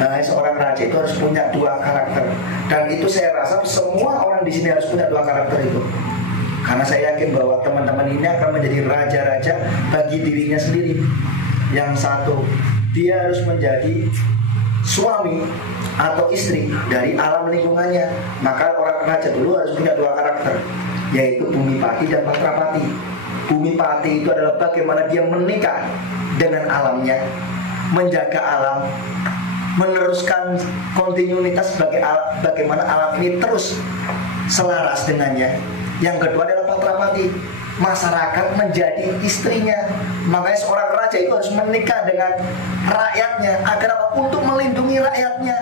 Nah, seorang raja itu harus punya dua karakter. Dan itu saya rasa semua orang di sini harus punya dua karakter itu. Karena saya yakin bahwa teman-teman ini akan menjadi raja-raja bagi dirinya sendiri. Yang satu, dia harus menjadi suami atau istri dari alam lingkungannya. Maka orang raja dulu harus punya dua karakter, yaitu Bumipati dan Patrapati. Bumipati itu adalah bagaimana dia menikah dengan alamnya, menjaga alam, meneruskan kontinuitas bagaimana alam ini terus selaras dengannya. Yang kedua adalah Patrapati, masyarakat menjadi istrinya. Makanya seorang raja itu harus menikah dengan rakyatnya. Agar apa? Untuk melindungi rakyatnya.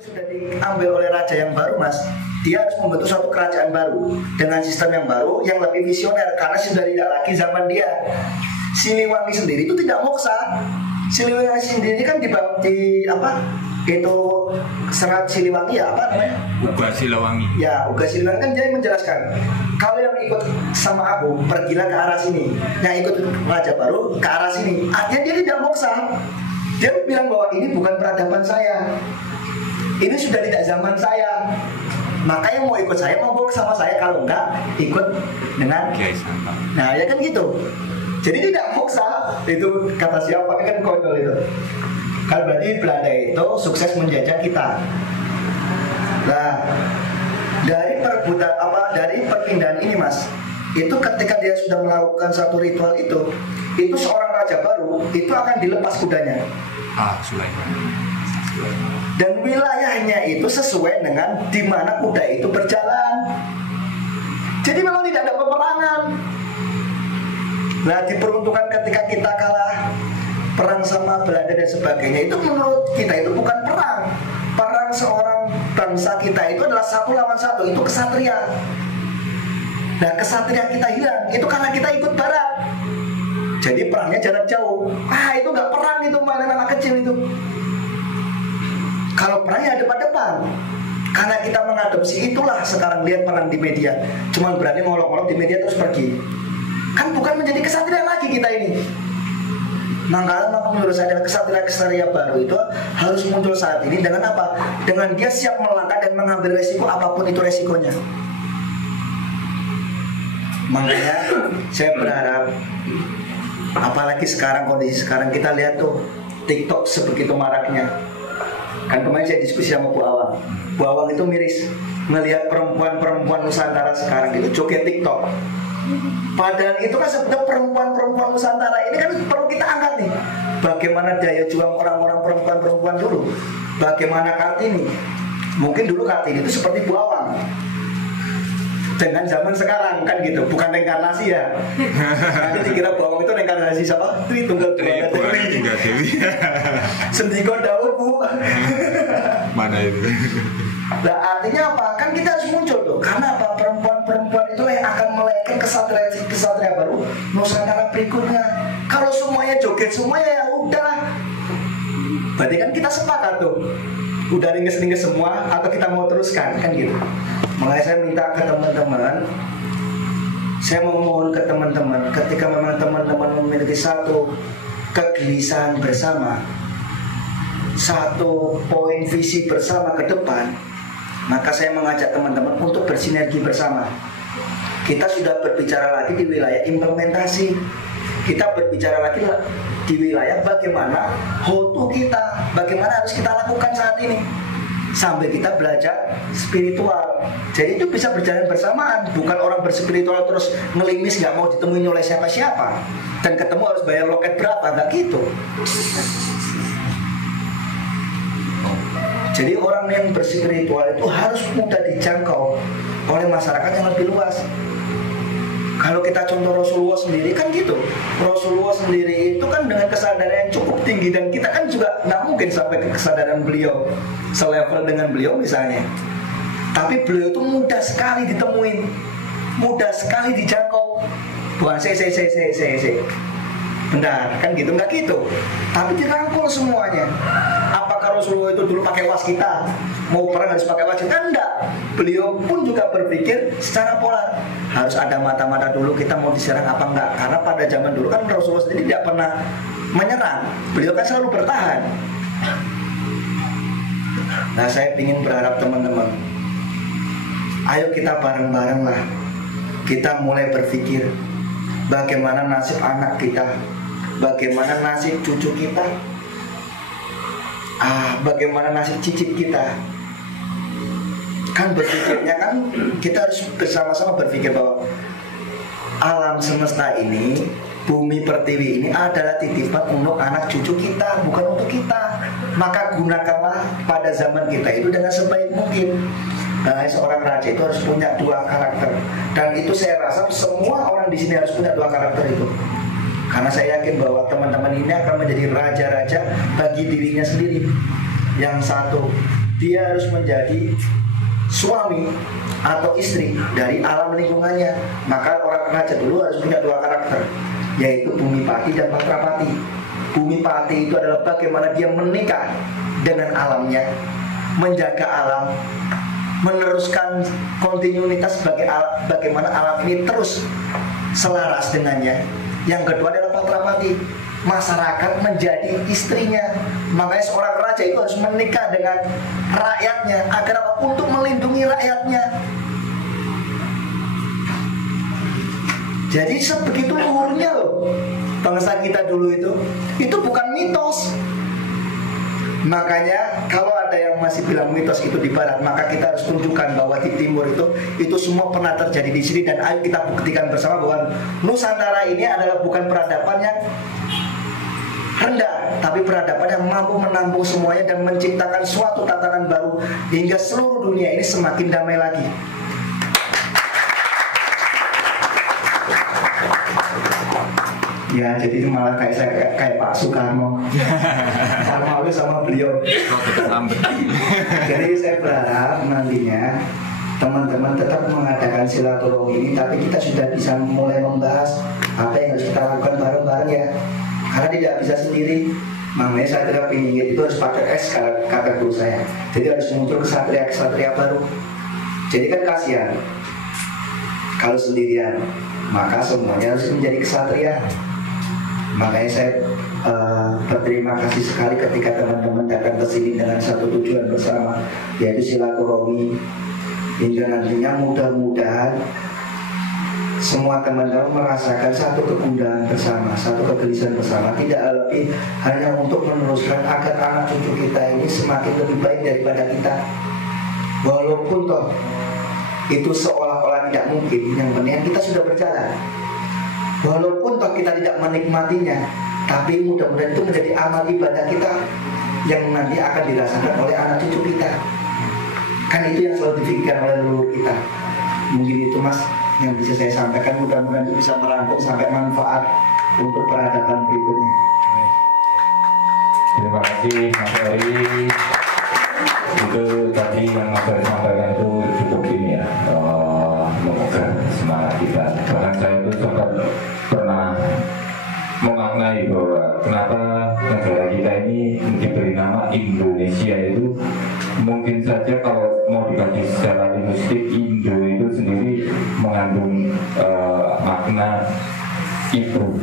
Sudah diambil oleh raja yang baru, Mas. Dia harus membentuk suatu kerajaan baru dengan sistem yang baru, yang lebih visioner. Karena sudah tidak lagi zaman dia. Siliwangi sendiri itu tidak moksa. Siliwangi sendiri kan di apa? Itu serat Siliwangi ya, apa namanya? Uga Siliwangi. Ya, Uga Siliwangi kan jadi menjelaskan, kalau yang ikut sama aku pergilah ke arah sini, yang ikut raja baru ke arah sini. Artinya dia tidak moksa. Dia bilang bahwa ini bukan peradaban saya, ini sudah tidak zaman saya. Maka yang mau ikut saya, mau sama saya. Kalau enggak, ikut dengan Kiai Santa. Nah, ya kan gitu. Jadi tidak maksa. Itu kata siapa kan konyol itu. Kan berarti Belanda itu sukses menjajah kita. Nah, dari perebutan dari perpindahan ini, Mas, itu ketika dia sudah melakukan satu ritual itu seorang raja baru itu akan dilepas kudanya. Sulaiman. Dan wilayahnya itu sesuai dengan di mana kuda itu berjalan. Jadi memang tidak ada peperangan. Nah, diperuntukkan ketika kita kalah perang sama Belanda dan sebagainya, itu menurut kita itu bukan perang. Perang seorang bangsa kita itu adalah 1 lawan 1, itu kesatria. Nah, kesatria kita hilang itu karena kita ikut barat. Jadi perangnya jarak jauh. Itu nggak perang, itu mainan anak kecil itu. Kalau perangnya depan-depan. Karena kita mengadopsi itulah sekarang lihat perang di media. Cuman berani ngolok-ngolok di media terus pergi. Kan bukan menjadi kesatria lagi kita ini. Maka menurut saya kesatria baru itu harus muncul saat ini dengan apa? Dengan dia siap melangkah dan mengambil resiko apapun itu resikonya. Makanya saya berharap, apalagi sekarang kondisi sekarang kita lihat tuh TikTok sebegitu maraknya. Kan kemarin saya diskusi sama Bu Awang. Bu Awang itu miris melihat perempuan-perempuan Nusantara sekarang itu joget TikTok. Padahal itu kan sebetulnya perempuan-perempuan Nusantara ini kan perlu kita angkat nih. Bagaimana daya juang orang-orang perempuan-perempuan dulu. Bagaimana Kartini. Mungkin dulu Kartini itu seperti Bu Awang. Dengan zaman sekarang kan gitu, bukan reinkarnasi ya. Nanti dikira Bu Awang itu reinkarnasi siapa? Tunggal Dewi. Sendiko Daud Bu. Mana itu? Nah, artinya apa? Kan kita harus muncul tuh. Karena apa? Perempuan-perempuan itu yang akan melahirkan kesatria baru Nusantara berikutnya. Kalau semuanya joget semuanya, ya udah. Berarti kan kita sepakat tuh. Udah ringkes-ringkes semua atau kita mau teruskan kan gitu. Makanya saya minta ke teman-teman, saya memohon ke teman-teman, ketika memang teman-teman memiliki satu kegelisahan bersama, satu poin visi bersama ke depan, maka saya mengajak teman-teman untuk bersinergi bersama. Kita sudah berbicara lagi di wilayah implementasi. Kita berbicara lagi di wilayah bagaimana how to kita, bagaimana harus kita lakukan saat ini. Sambil kita belajar spiritual. Jadi itu bisa berjalan bersamaan. Bukan orang berspiritual terus ngelimis gak mau ditemuin oleh siapa-siapa. Dan ketemu harus bayar loket berapa, gak gitu. Jadi orang yang berspiritual itu harus mudah dijangkau oleh masyarakat yang lebih luas. Kalau kita contoh Rasulullah sendiri kan gitu. Rasulullah sendiri itu kan dengan kesadaran yang cukup tinggi. Dan kita kan juga nggak mungkin sampai ke kesadaran beliau selevel dengan beliau misalnya. Tapi beliau itu mudah sekali ditemuin, mudah sekali dijangkau. Bukan benar kan gitu, nggak gitu. Tapi dirangkul semuanya. Rasulullah itu dulu pakai waskita, mau perang harus pakai waskita, enggak. Beliau pun juga berpikir secara polar, harus ada mata-mata dulu kita mau diserang apa enggak. Karena pada zaman dulu kan Rasulullah sendiri tidak pernah menyerang, beliau kan selalu bertahan. Nah, saya ingin berharap teman-teman, ayo kita bareng-bareng lah, kita mulai berpikir bagaimana nasib anak kita, bagaimana nasib cucu kita, bagaimana nasib cicit kita. Kan berpikirnya kan kita harus bersama-sama berpikir bahwa alam semesta ini, bumi pertiwi ini adalah titipan untuk anak cucu kita, bukan untuk kita. Maka gunakanlah pada zaman kita itu dengan sebaik mungkin. Nah, seorang raja itu harus punya dua karakter, dan itu saya rasa semua orang di sini harus punya dua karakter itu. Karena saya yakin bahwa teman-teman ini akan menjadi raja-raja bagi dirinya sendiri. Yang satu, dia harus menjadi suami atau istri dari alam lingkungannya. Maka orang raja dulu harus punya dua karakter, yaitu Bumipati dan Patrapati. Bumipati itu adalah bagaimana dia menikah dengan alamnya, menjaga alam, meneruskan kontinuitas bagaimana alam ini terus selaras dengannya. Yang kedua adalah Patrapati, masyarakat menjadi istrinya. Makanya seorang raja itu harus menikah dengan rakyatnya. Agar apa? Untuk melindungi rakyatnya. Jadi sebegitu luhurnya loh bangsa kita dulu itu bukan mitos. Makanya kalau ada yang masih bilang mitos itu di barat, maka kita harus tunjukkan bahwa di timur itu semua pernah terjadi di sini. Dan ayo kita buktikan bersama bahwa Nusantara ini adalah bukan peradaban yang rendah, tapi peradaban yang mampu menampung semuanya dan menciptakan suatu tatanan baru hingga seluruh dunia ini semakin damai lagi. Ya, jadi malah kayak Pak Soekarno. Sama sama beliau. Jadi saya berharap nantinya teman-teman tetap mengadakan silaturahmi ini, tapi kita sudah bisa mulai membahas apa yang harus kita lakukan bareng-bareng ya. Karena tidak bisa sendiri. Makanya saya tidak ingin itu harus pakai S kata guru saya. Jadi harus muncul kesatria baru. Jadi kan kasihan kalau sendirian, maka semuanya harus menjadi kesatria. Makanya saya berterima kasih sekali ketika teman-teman datang ke sini dengan satu tujuan bersama, yaitu silaturahmi. Hingga nantinya mudah-mudahan semua teman-teman merasakan satu kegundahan bersama, satu kegelisahan bersama. Tidak lebih hanya untuk meneruskan agar anak cucu kita ini semakin lebih baik daripada kita. Walaupun toh itu seolah-olah tidak mungkin, yang penting kita sudah berjalan. Walaupun toh kita tidak menikmatinya, tapi mudah-mudahan itu menjadi amal ibadah kita yang nanti akan dirasakan oleh anak cucu kita. Kan itu yang selalu dipikirkan oleh leluhur kita. Mungkin itu Mas yang bisa saya sampaikan. Mudah-mudahan itu bisa merangkum sampai manfaat untuk peradaban berikutnya. Terima kasih Mas Heri. Itu tadi yang Mas Heri sampaikan itu cukup ini ya, mengukur semangat kita. Bahkan saya itu sempat pernah memaknai bahwa kenapa negara kita ini diberi nama Indonesia itu mungkin saja kalau mau dikaji secara linguistik, Indo itu sendiri mengandung makna ibu,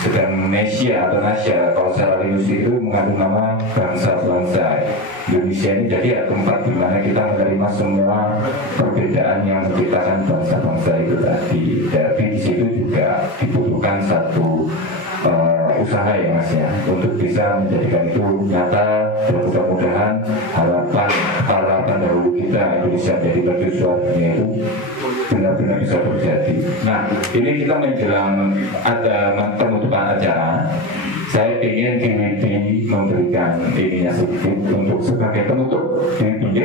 sedang Indonesia atau Nasya kalau secara linguistik itu mengandung nama bangsa-bangsa. Indonesia ini jadi ya tempat di mana kita menerima semua perbedaan yang menciptakan bangsa-bangsa itu tadi. Tapi di situ juga dibutuhkan satu usaha ya Mas ya, untuk bisa menjadikan itu nyata. Dan mudah-mudahan harapan dahulu kita Indonesia jadi mercusuar dunia itu benar-benar bisa terjadi. Nah, ini kita menjelang ada penutupan acara. Saya ingin DWD memberikan ininya sedikit untuk sebagai penutup. DWD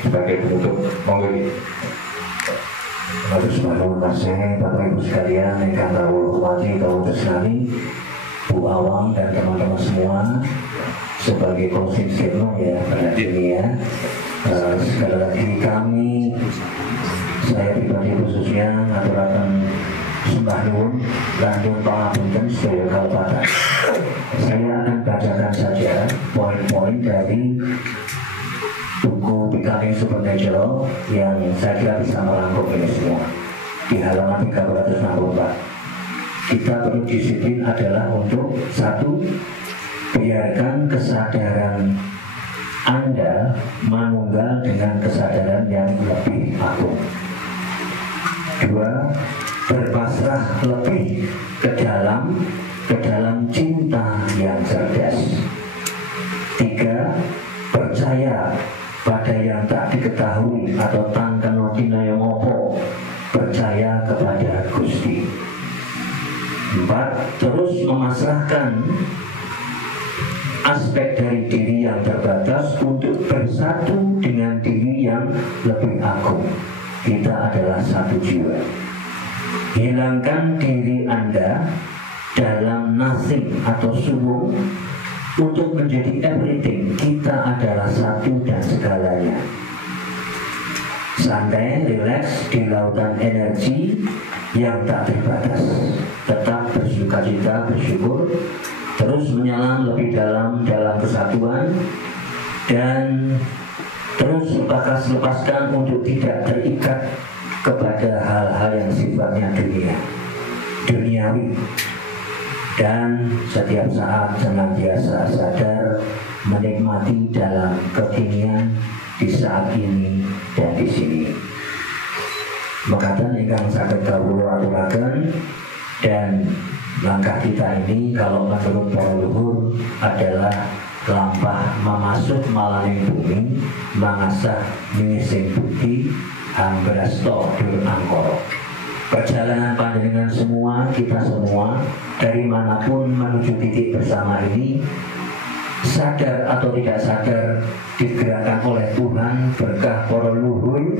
sebagai penutup. Monggo. Terima kasih Bapak Ibu sekalian, yang tahu hormati, tahu tersenani, Bu Awang dan teman-teman semua. Sebagai closing statement ya pada ini ya. Sekali lagi kami, saya pribadi khususnya aturaken sembah nuwun lanjut pangapunten sedaya kalpatan Saya akan bacakan saja poin-poin dari buku Becoming Supernatural yang saya kira bisa merangkum ini semua di halaman 364. Kita perlu disiplin adalah untuk satu, biarkan kesadaran Anda menunggal dengan kesadaran yang lebih agung. Dua, berpasrah lebih ke dalam cinta yang cerdas. Tiga, percaya pada yang tak diketahui atau tangkano dinayo ngopo, percaya kepada Gusti. Empat, terus memasrahkan aspek dari diri yang terbatas untuk bersatu dengan diri yang lebih agung. Kita adalah satu jiwa. Hilangkan diri Anda dalam nothing atau suwung untuk menjadi everything. Kita adalah satu dan segalanya. Santai, relax di lautan energi yang tak terbatas. Tetap bersukacita, bersyukur, terus menyelam lebih dalam kesatuan, dan terus lepaskan untuk tidak terikat kepada hal-hal yang sifatnya duniawi. Dan setiap saat senantiasa sadar menikmati dalam kekinian di saat ini dan di sini. Mekaten ingkang saged kawula aturaken, dan langkah kita ini kalau menurut para leluhur adalah lampah memasuk malaning bumi, mangasah minising bukti, anggrasto dur angkoro. Perjalanan panjenengan semua, kita semua, dari manapun menuju titik bersama ini, sadar atau tidak sadar, digerakkan oleh Tuhan berkah para leluhur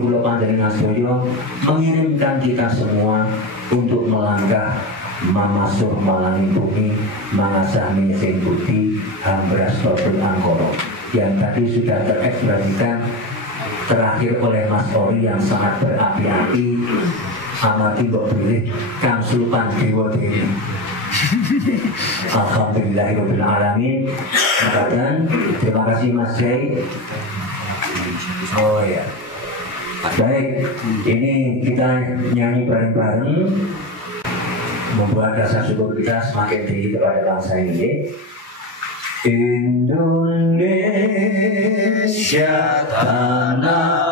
kula panjenengan sedaya, mengirimkan kita semua untuk melangkah memasuk malaning bumi, mangasah minising bukti, anggrasto dur angkoro, yang tadi sudah terekspresikan terakhir oleh Mas Ori yang sangat berapi-api. Amati mbok pilih kang sulpan dewa dewi. Alhamdulillahirabbil alamin. Dan terima kasih Mas Jai. Oh ya. Baik, ini kita nyanyi bareng-bareng, membuat rasa syukur kita semakin tinggi kepada bangsa ini. Indonesia tanah